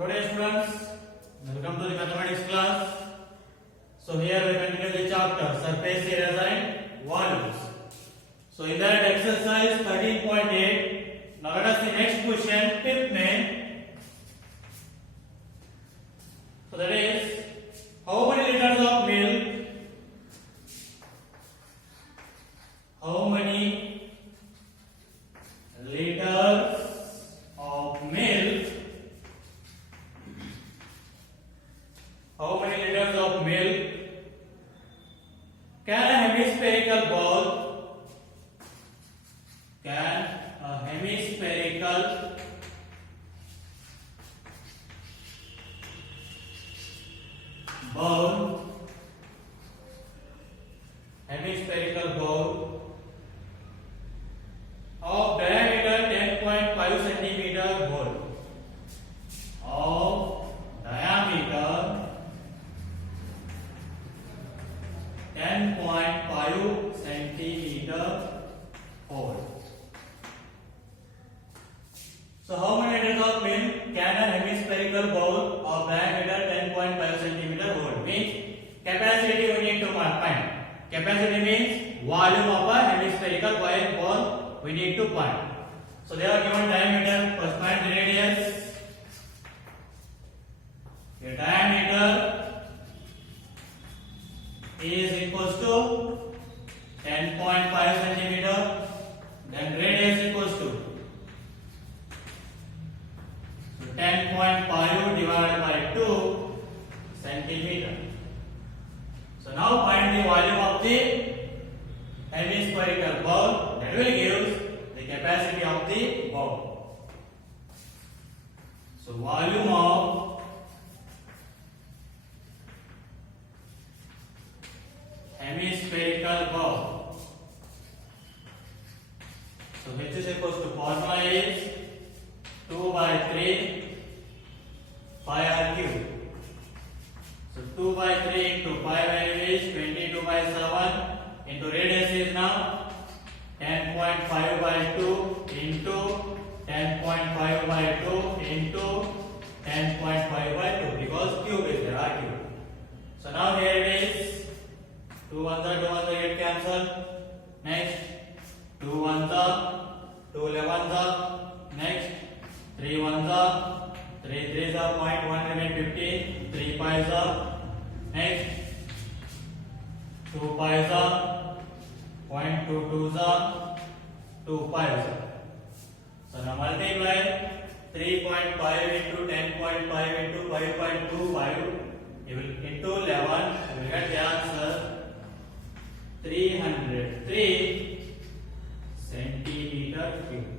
Hello dear students, welcome to the mathematics class. So here we continue the chapter surface areas and volumes. So in that exercise 13.8, now let us see next question, fifth main. So that is, how many liters of milk? How many liters of milk? How many liters of milk can a hemispherical ball of diameter 10.5 centimeter hold of diameter 10.5 centimeter hold. So how many liters of milk can a hemispherical bowl of diameter 10.5 centimeter hold? Means capacity we need to find. Capacity means volume of a hemispherical bowl we need to find. So they are given diameter, first find the radius. The diameter is equals to 10.5 centimeter. Then radius equals to 10.5 divided by 2 centimeter. So now find the volume of the hemispherical bowl. That will give the capacity of the bowl. So volume of hemispherical bowl. So H is equals to formula is 2 by 3 pi r cube. So 2 by 3 into pi value is 22 by 7 into radius is now 10.5 by 2 into 10.5 by 2 into 10.5 by 2 because cube is there, r cube. So now here it is 2 ones are get cancelled. Next 2 ones are 2 11s are. Next 3 ones are 3 3s are 0.1 remain 15. 3 pi's are. Next 2 pi's are 0.22's are 2 pi's are. So now multiply 3.5 into 10.5 into 5.25 into 11. You will get the answer 303 centimeter cube.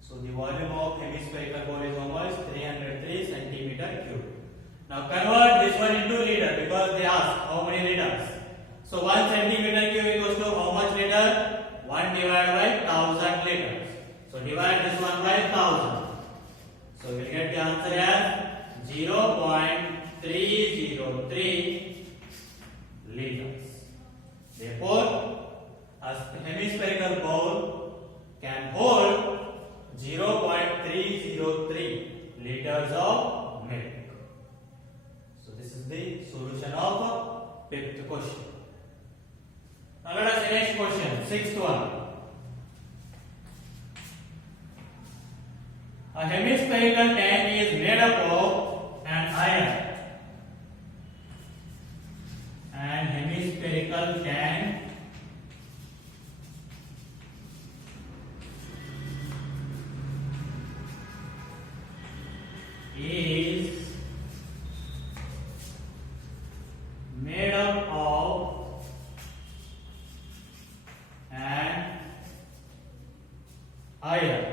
So the volume of hemispherical ball is how much? 303 centimeter cube. Now convert this one into liter because they ask how many liters. So 1 centimeter cube equals to how much liter? 1 divided by 1000 liters. So divide this one by 1000. So we will get the answer as 0.303 liters. Therefore, a hemispherical bowl can hold 0.303 liters of milk. So this is the solution of the fifth question. Now let us see next question, sixth one. A hemispherical tank is made up of an iron. And hemispherical tank is made up of an iron.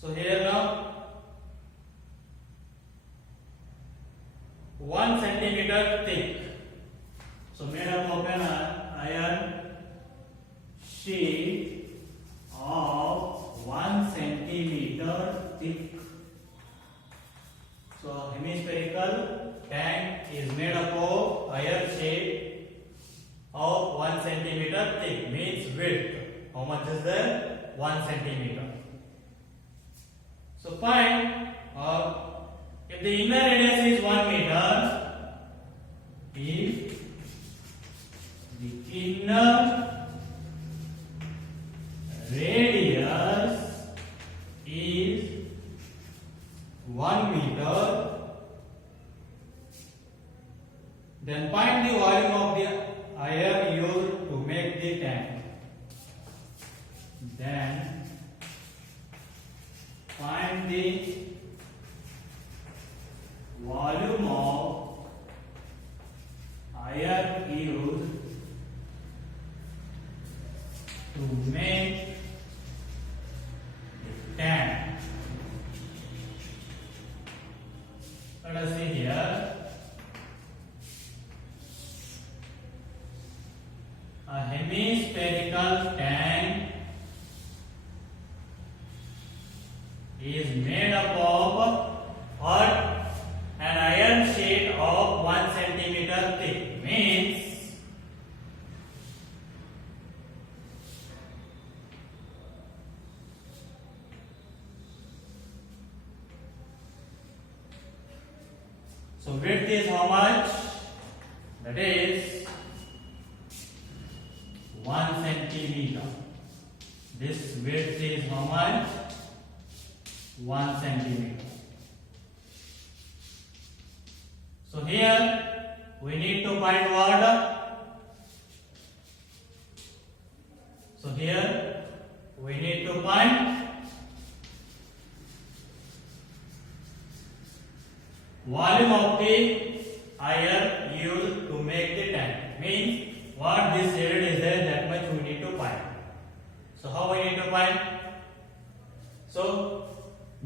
So here now 1 centimeter thick. So made up of an iron sheet of 1 centimeter thick. So hemispherical tank is made up of iron sheet of 1 centimeter thick, means width. How much is there? 1 centimeter. So find if the inner radius is 1 meter, if the inner radius is 1 meter, then find the volume of the iron used to make the tank. Then find the volume of iron used to make the tank. Let us see here. A hemispherical tank is made up of an iron sheet of 1 centimeter thick. Means so width is how much? That is 1 centimeter. This width is how much? 1 centimeter. So here we need to find what? So here we need to find volume of the iron used to make the tank. Means what this shaded is there, that much we need to find. So how we need to find? So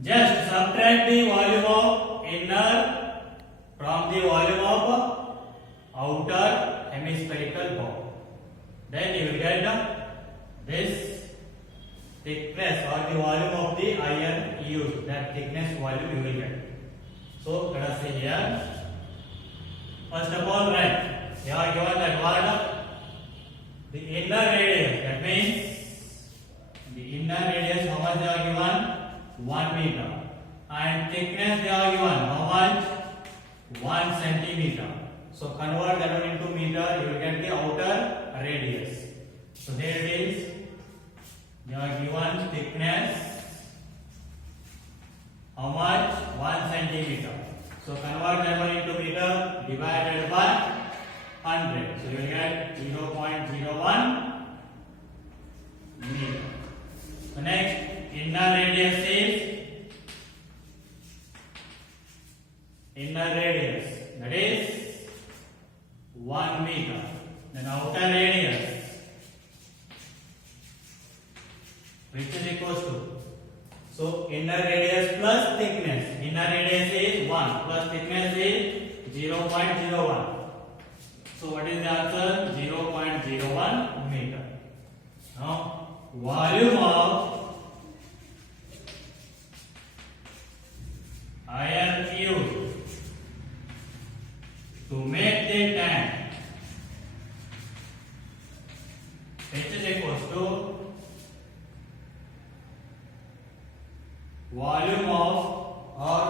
just subtract the volume of inner from the volume of outer hemispherical ball. Then you will get this thickness or the volume of the iron used. That thickness volume you will get. So let us see here. First of all, write. You are given that what? The inner radius. That means the inner radius, how much they are given? 1 meter. And thickness they are given how much? 1 centimeter. So convert that one into meter, you will get the outer radius. So there it is. They are given thickness how much? 1 centimeter. So convert that one into meter divided by 100. So you will get 0.01 meter. So next, inner radius is that is 1 meter. Then outer radius, which is equals to, so inner radius plus thickness. Inner radius is 1 plus thickness is 0.01. So what is the answer? 0.01 meter. Now volume of iron used to make the tank, which is equals to volume of or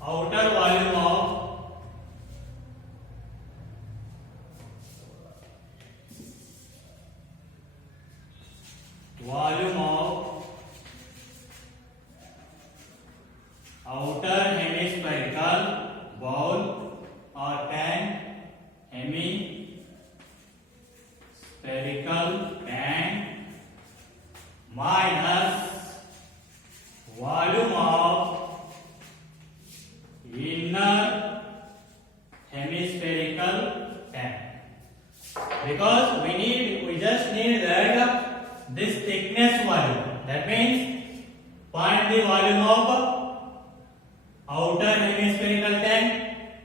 outer volume of outer hemispherical bowl or tank, hemispherical tank minus volume of inner hemispherical tank. Because we just need that this thickness volume. That means find the volume of outer hemispherical tank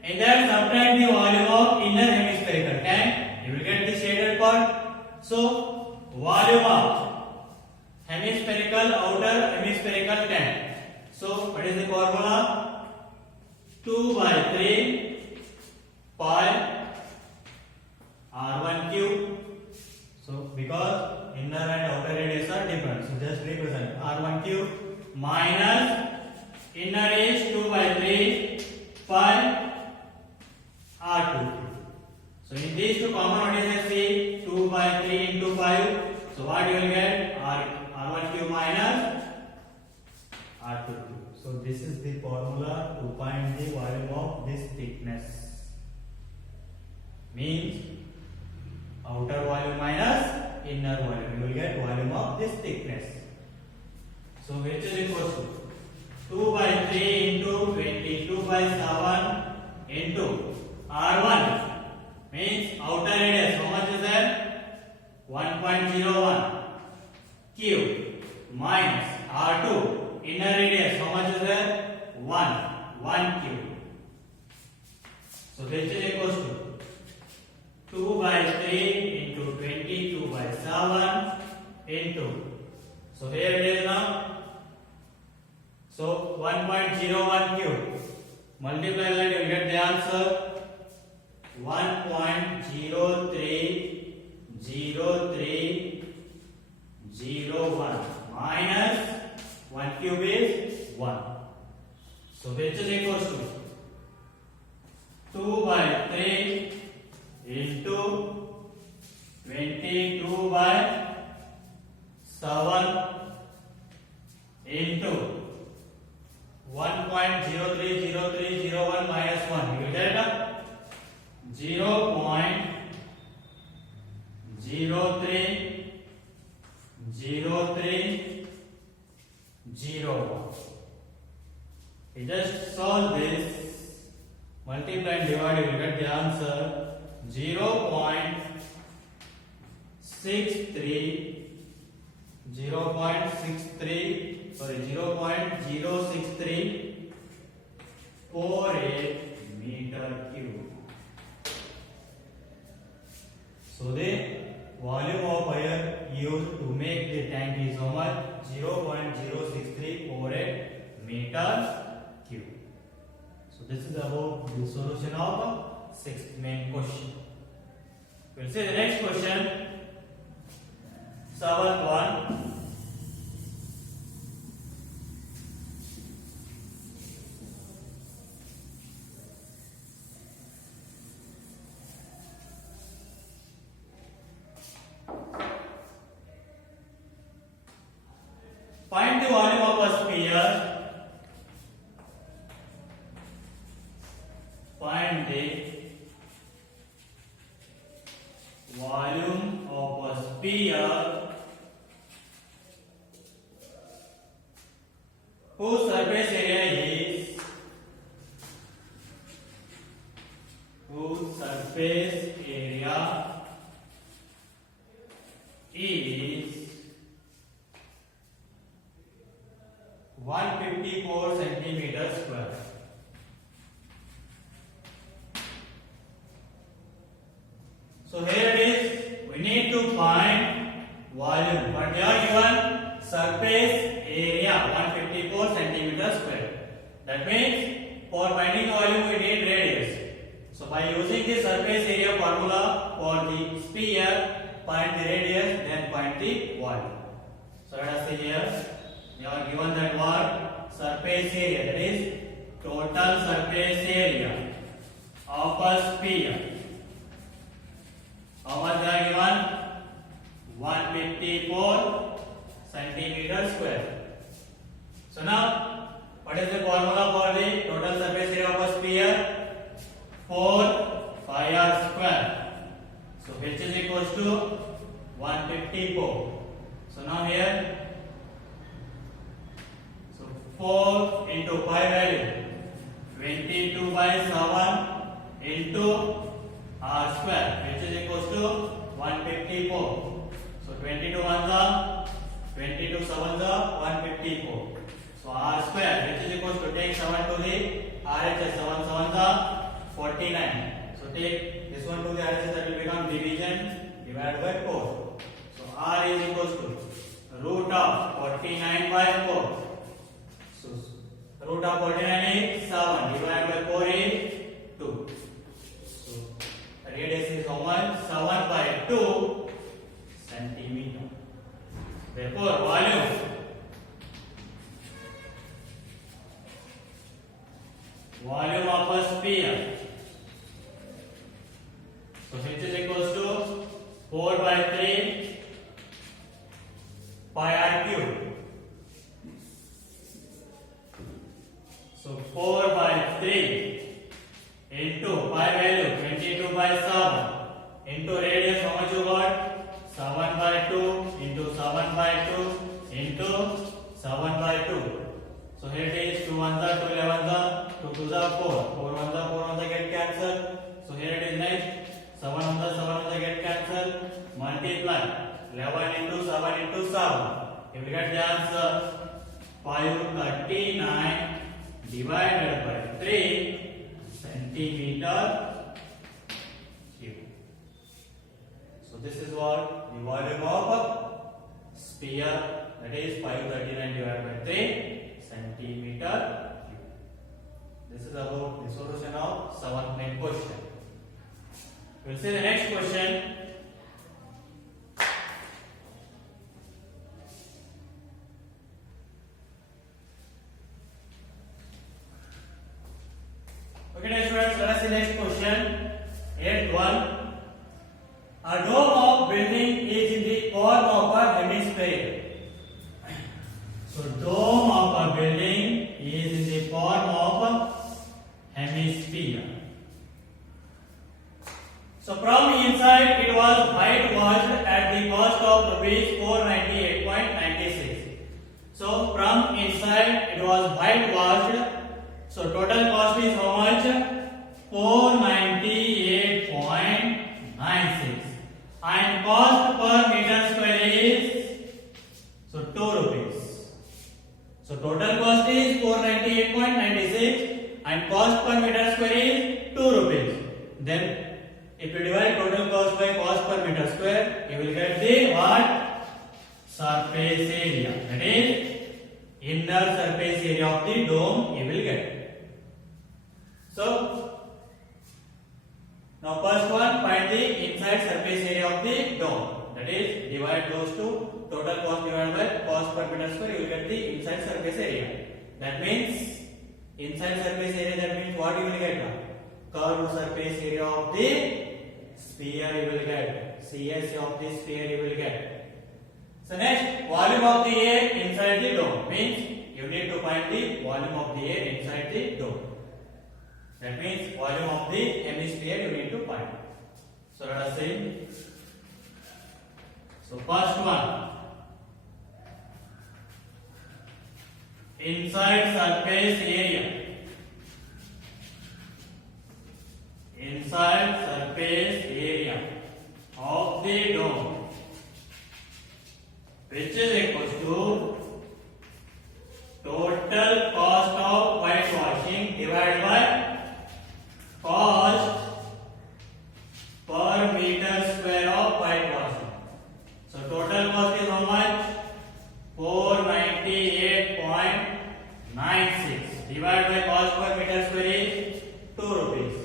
and then subtract the volume of inner hemispherical tank. You will get the shaded part. So volume of hemispherical outer hemispherical tank. So what is the formula? 2 by 3 pi r1 cube. So because inner and outer radius are different, so just equation r1 cube minus inner is 2 by 3 pi r2 cube. So in these two common, what is this? 2 by 3 into 5. So what you will get? r1 cube minus r2 cube. So this is the formula to find the volume of this thickness. Means outer volume minus inner volume. You will get volume of this thickness. So which is equal to 2 by 3 into 22 by 7 into r1 means outer radius. How much is that? 1.01 cube minus r2 inner radius. How much is that? 1 cube. So which is equal to 2 by 3 into 22 by 7 into, so here it is now, so 1.01 cube, multiply that, you will get the answer 1.030301 minus 1 cube is 1. So which is equal to 2 by 3 into 22 by 7 into 1.030301 minus 1. You will get 0.030301. You just solve this, multiply and divide, you will get the answer 0.6348 meter cube. So the volume of air used to make the tank is how much? 0.06348 meter cube. So this is about the solution of sixth main question. We'll see the next question. Seventh one. Find the volume of a sphere. Find the volume of a sphere whose surface area is 154 centimeters square. So here it is, we need to find volume, but we are given surface area 154 centimeters square. That means for finding volume we need radius. So by using the surface area formula for the sphere, find the radius, then find the volume. So let us see here. We are given that word surface area, that is total surface area of a sphere. How much they are given? 154 centimeters square. So now, what is the formula for the total surface area of a sphere? 4 pi r square. So which is equals to 154. So now here, so 4 into pi value 22 by 7 into r square, which is equals to 154. So 22 ones are 22 sevens are 154. So r square, which is equals to, take 7 to the RHS, 7 sevens are 49. So take this one to the RHS, that will become division divided by 4. So r is equals to root of 49 by 4. So root of 49 is 7 divided by 4 is 2. So radius is how much? 7 by 2 centimeter. Therefore volume sphere. So h is equals to 4 by 3 pi r cube. So 4 by 3 into pi value 22 by 7 into radius how much you got? 7 by 2 into 7 by 2 into 7 by 2. So here it is 2 1 2 11 2 2 4 4 1 4 1 get cancelled. So here it is next 7 1 7 get cancelled. Multiply 11 into 7 into 7. You will get the answer 539 divided by 3 centimeter cube. So this is what the volume of sphere, that is 539 divided by 3 centimeter cube. This is about the solution of 7th main question. We'll see the next question. Okay, dear students, let us see next question. 8.1. A dome of building is in the form of a hemisphere. So, dome of a building is in the form of a hemisphere. So, from inside it was whitewashed at the cost of rupees 498.96. So, from inside it was whitewashed. So total cost is how much? 498.96. And cost per meter square is 2 rupees. So total cost is 498.96 and cost per meter square is 2 rupees. Then if you divide total cost by cost per meter square, you will get the what? Surface area. That is inner surface area of the dome you will get. So, now first one, find the inside surface area of the dome. That is, divide those two, total cost divided by cost per meter square, you will get the inside surface area. That means, inside surface area, that means what you will get? Curved surface area of the sphere you will get. CS of the sphere you will get. So next, volume of the air inside the dome. Means, you need to find the volume of the air inside the dome. That means volume of the hemisphere you need to find. So let us see. So first one, inside surface area. Inside surface area of the dome, which is equals to total cost of whitewashing divided by cost per meter square of whitewashing. So total cost is how much? 498.96 divided by cost per meter square is 2 rupees.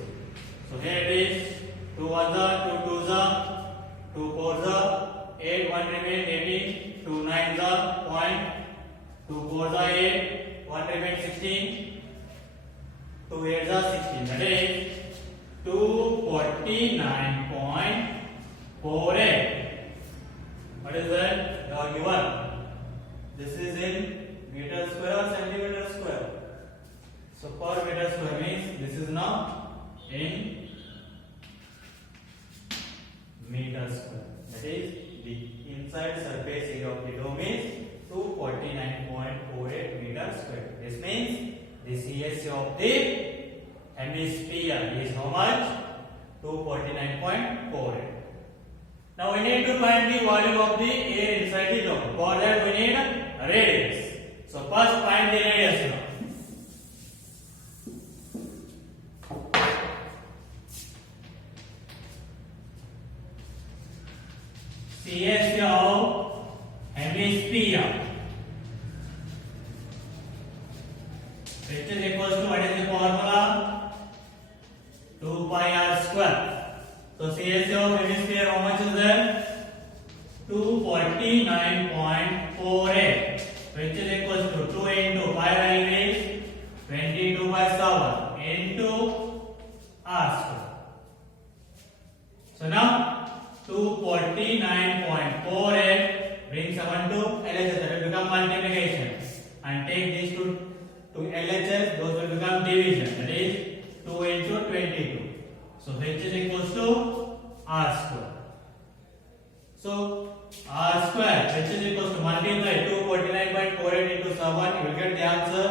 So here it is 2 1 2 2 2 4 8 1 remain 18 2 9 point 2 4 8 1 remain 16 2 8 16. That is 249.48. What is that? They are given. This is in meter square or centimeter square. So per meter square means this is now in meter square. That is the inside surface area of the dome is 249.48 meter square. This means the CSA of the hemisphere is how much? 249.48. Now we need to find the volume of the air inside the dome. For that we need radius. So first find the radius now. CSA of hemisphere, which is equals to, what is the formula? 2 pi r square. So CSA of hemisphere, how much is there? 249.48, which is equals to 2 into pi value is 22 by 7 into 249.48 bring 7 to LHS, that will become multiplication, and take these two to LHS, those will become division, that is 2 into 22. So H is equals to R square. So R square, H is equals to multiply 249.48 into 7, you will get the answer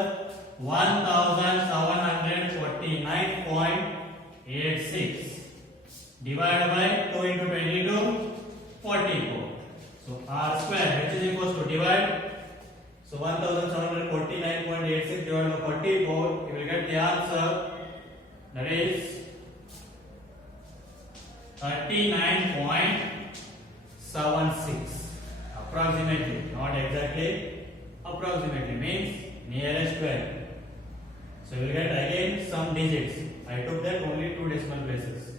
1749.86 divided by 2 into 22, 44. So R square, H is equals to divide. So 1749.86 divided by 44, you will get the answer, that is 39.76 approximately, not exactly, approximately means nearest 12. So you will get again some digits. I took that only 2 decimal places.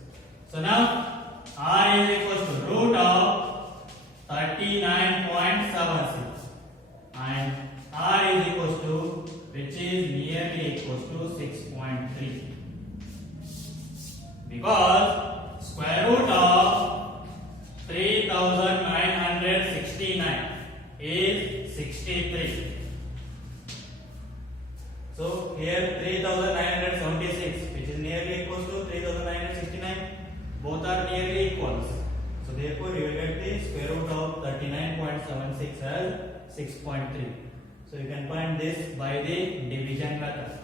So now R is equals to root of 39.76 and R is equals to, which is nearly equals to 6.3, because square root of 3969 is 63. So here 3976, which is nearly equals to 3969, both are nearly equals. So therefore you will get the square root of 39.76 as 6.3. So you can find this by the division method.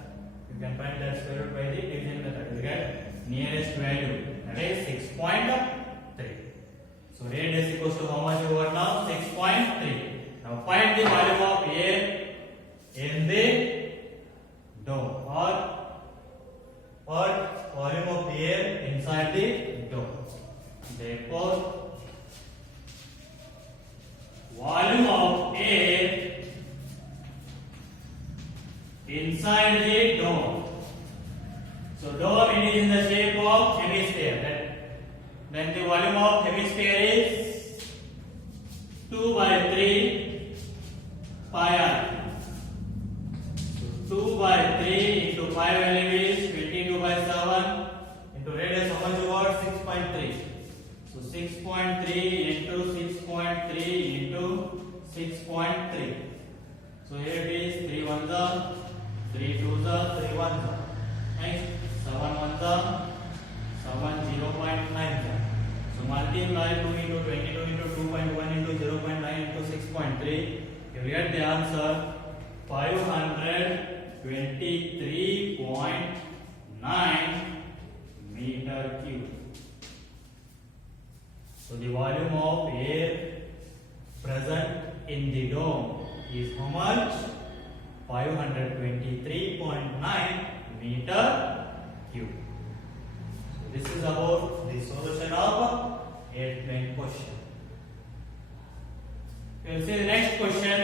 You can find that square root by the division method. You will get nearest value, that is 6.3. So radius equals to how much over now? 6.3. Now find the volume of air in the dome, or volume of the air inside the dome. Therefore volume of air inside the dome. So dome, it is in the shape of hemisphere. Then the volume of hemisphere is 2 by 3 pi r. So 2 by 3 into pi value is 22 by 7 into radius how much you got? 6.3. So 6.3 into 6.3 into 6.3. So here it is 3 ones are, 3 twos are, 3 ones are. Next 7 ones are, 7 0.9. So multiply 2 into 22 into 2.1 into 0.9 into 6.3. You will get the answer 523.9 meter cube. So the volume of air present in the dome is how much? 523.9 meter cube. So this is about the solution of airplane question. We will see the next question.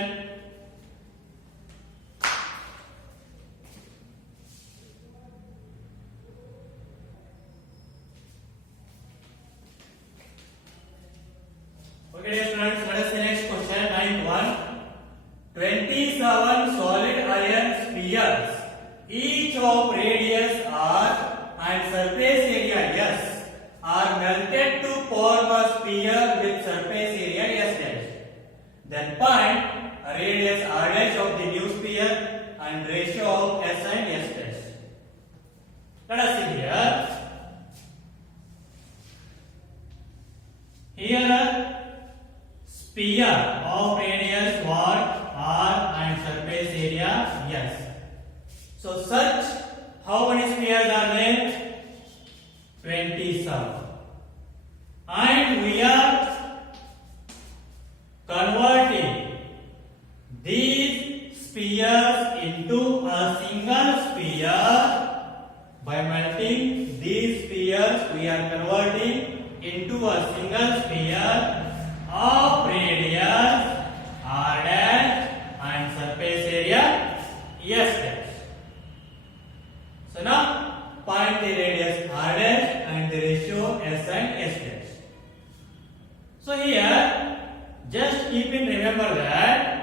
Okay, dear students, let us see next question. 9th one. 27 solid iron spheres, each of radius r and surface area s, are melted to form a sphere with surface area s dash. Then find a radius r dash of the new sphere and ratio of s and s dash. Let us see here. Here sphere of radius what? R and surface area s. So such how many spheres are there? 27. And we are converting these spheres into a single sphere by melting these spheres. We are converting into a single sphere of radius r dash and surface area s dash. So now find the radius r dash and the ratio s and s dash. So here just keep in remember that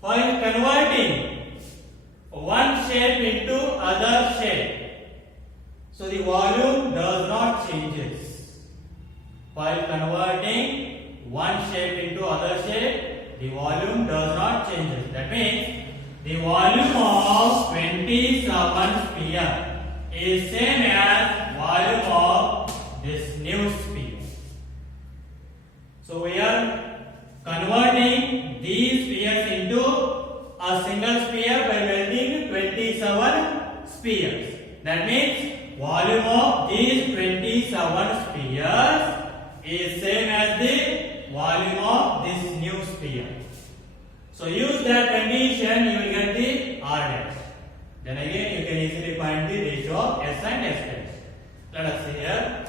while converting one shape into other shape, so the volume does not changes. while converting one shape into other shape, the volume does not change. That means the volume of 27 sphere is same as volume of this new sphere. So we are converting these spheres into a single sphere by welding 27 spheres. That means volume of these 27 spheres is same as the volume of this new sphere. So use that condition, you will get the R dash. Then again you can easily find the ratio of S and S dash. Let us see here.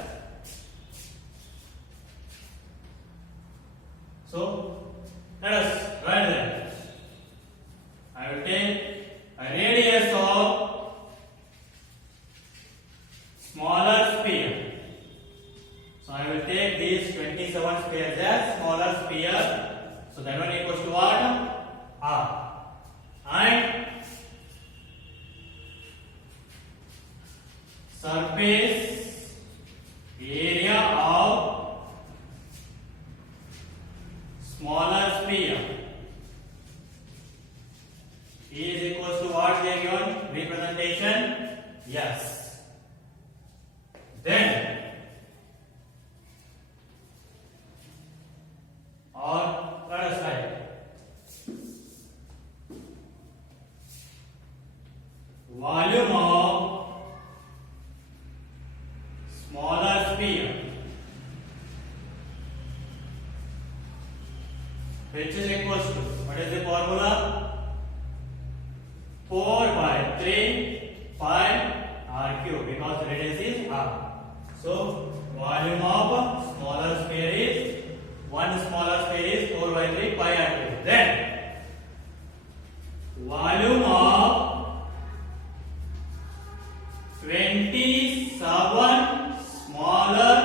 So let us write that. I will take a radius of smaller sphere. So I will take these 27 spheres as smaller sphere. So that one equals to what? R. And surface area of smaller sphere is equals to what they are given? Representation? Yes. Then or let us write volume of smaller sphere, which is equals to, what is the formula? 4 by 3 pi r cube, because radius is r. So volume of smaller sphere is, one smaller sphere is 4 by 3 pi r cube. Then volume of 27 smaller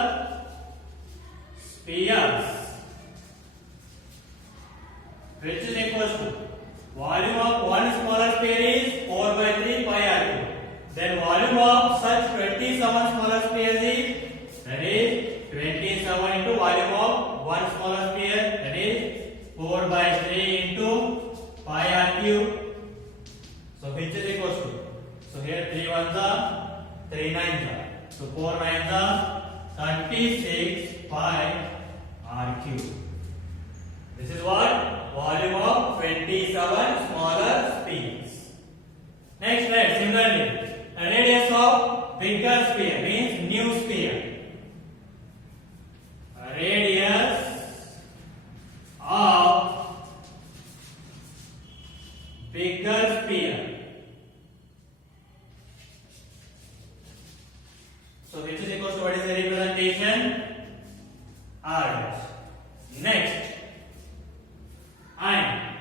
spheres, which is equals to volume of one smaller sphere is 4 by 3 pi r cube. Then volume of such 27 smaller spheres is, that is 27 into volume of one smaller sphere, that is 4 by 3 into pi r cube. So which is equals to, so here 3 ones are 3 nines are, so 4 nines are 36 pi r cube. This is what? Volume of 27 smaller spheres. Next, similarly, a radius of bigger sphere means new sphere. A radius of bigger sphere. So which is equals to, what is the representation? R dash. Next, and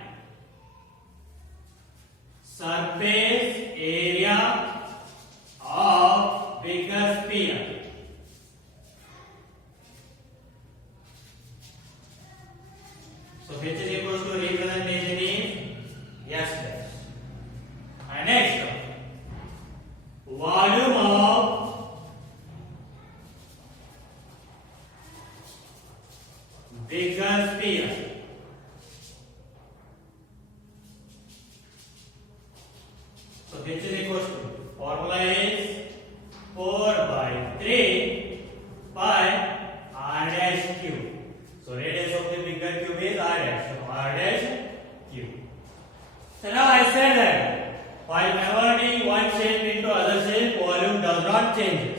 surface area of bigger sphere. So which is equals to, representation is S dash. And next, volume of bigger sphere. So which is equals to, formula is 4 by 3 pi r dash cube. So radius of the bigger cube is r dash. So r dash cube. So now I said that while converting one shape into other shape, volume does not change.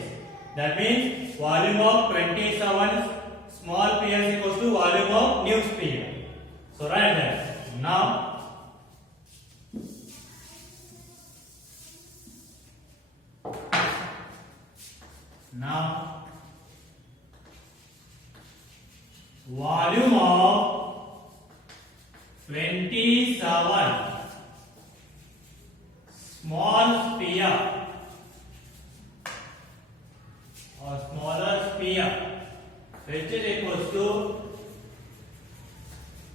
That means volume of 27 small spheres equals to volume of new sphere. So write that. Now volume of 27 small sphere or smaller sphere, which is equals to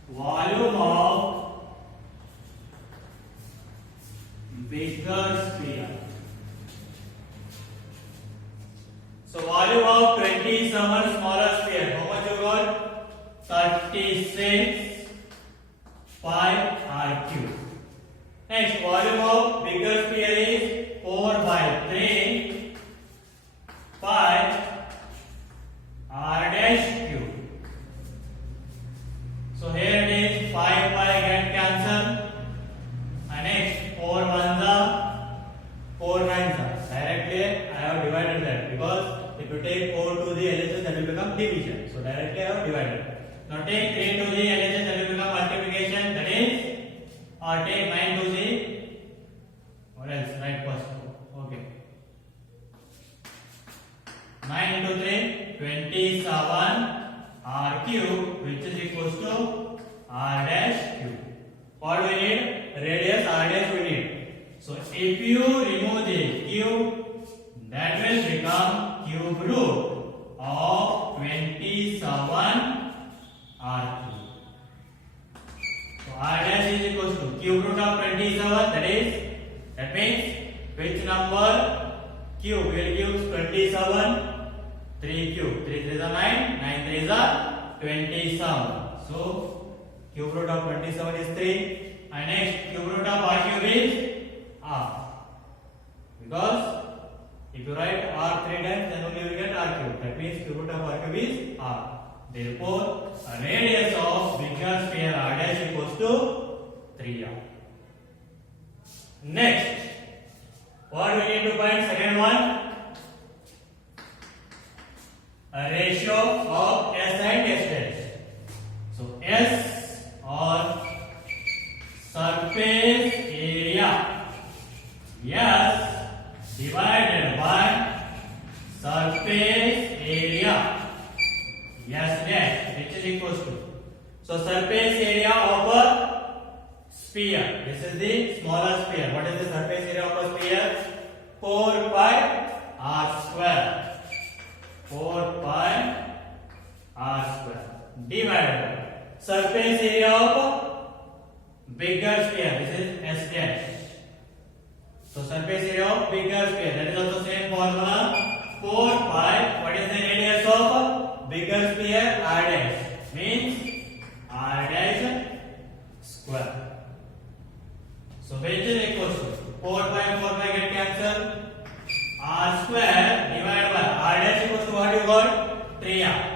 volume of bigger sphere. So volume of 27 smaller sphere, how much 36 pi r cube. Next, volume of bigger sphere is 4 by 3 pi r dash cube. So here it is 5 pi get cancel, and next 4 ones are 4 nines are. Directly I have divided that, because if you take 4 to the LHS, that will become division. So directly I have divided. Now take 3 to the LHS, that will become multiplication, that is, or take 9 to the, or else write first. Okay. 9 into 3, 27 r cube, which is equals to r dash cube. What we need? Radius r dash we need. So if you remove the cube, that will become cube root of 27 r cube. So r dash is equals to cube root of 27. That means which number cube will give 27? 3 cube. 3 3 is 9. 9 3 is 27. So cube root of 27 is 3. And next cube root of r cube is r. Because if you write r 3 times, then only you will get r cube. That means cube root of r cube is r. Therefore, a radius of bigger sphere r dash equals to 3r. Next, what we need to find? Second one, a ratio of S and S dash. So S or surface area, S divided by surface area, S dash, which is equals to. So surface area of a sphere. This is the smaller sphere. What is the surface area of a sphere? 4 pi r square. 4 pi r square divided by surface area of bigger sphere. This is S dash. So surface area of bigger sphere, that is also same formula. 4 pi. What is the radius of bigger sphere? R dash. Means r dash square. So which is equals to 4 pi and 4 pi get cancelled. R square divided by r dash equals to what you got? 3r.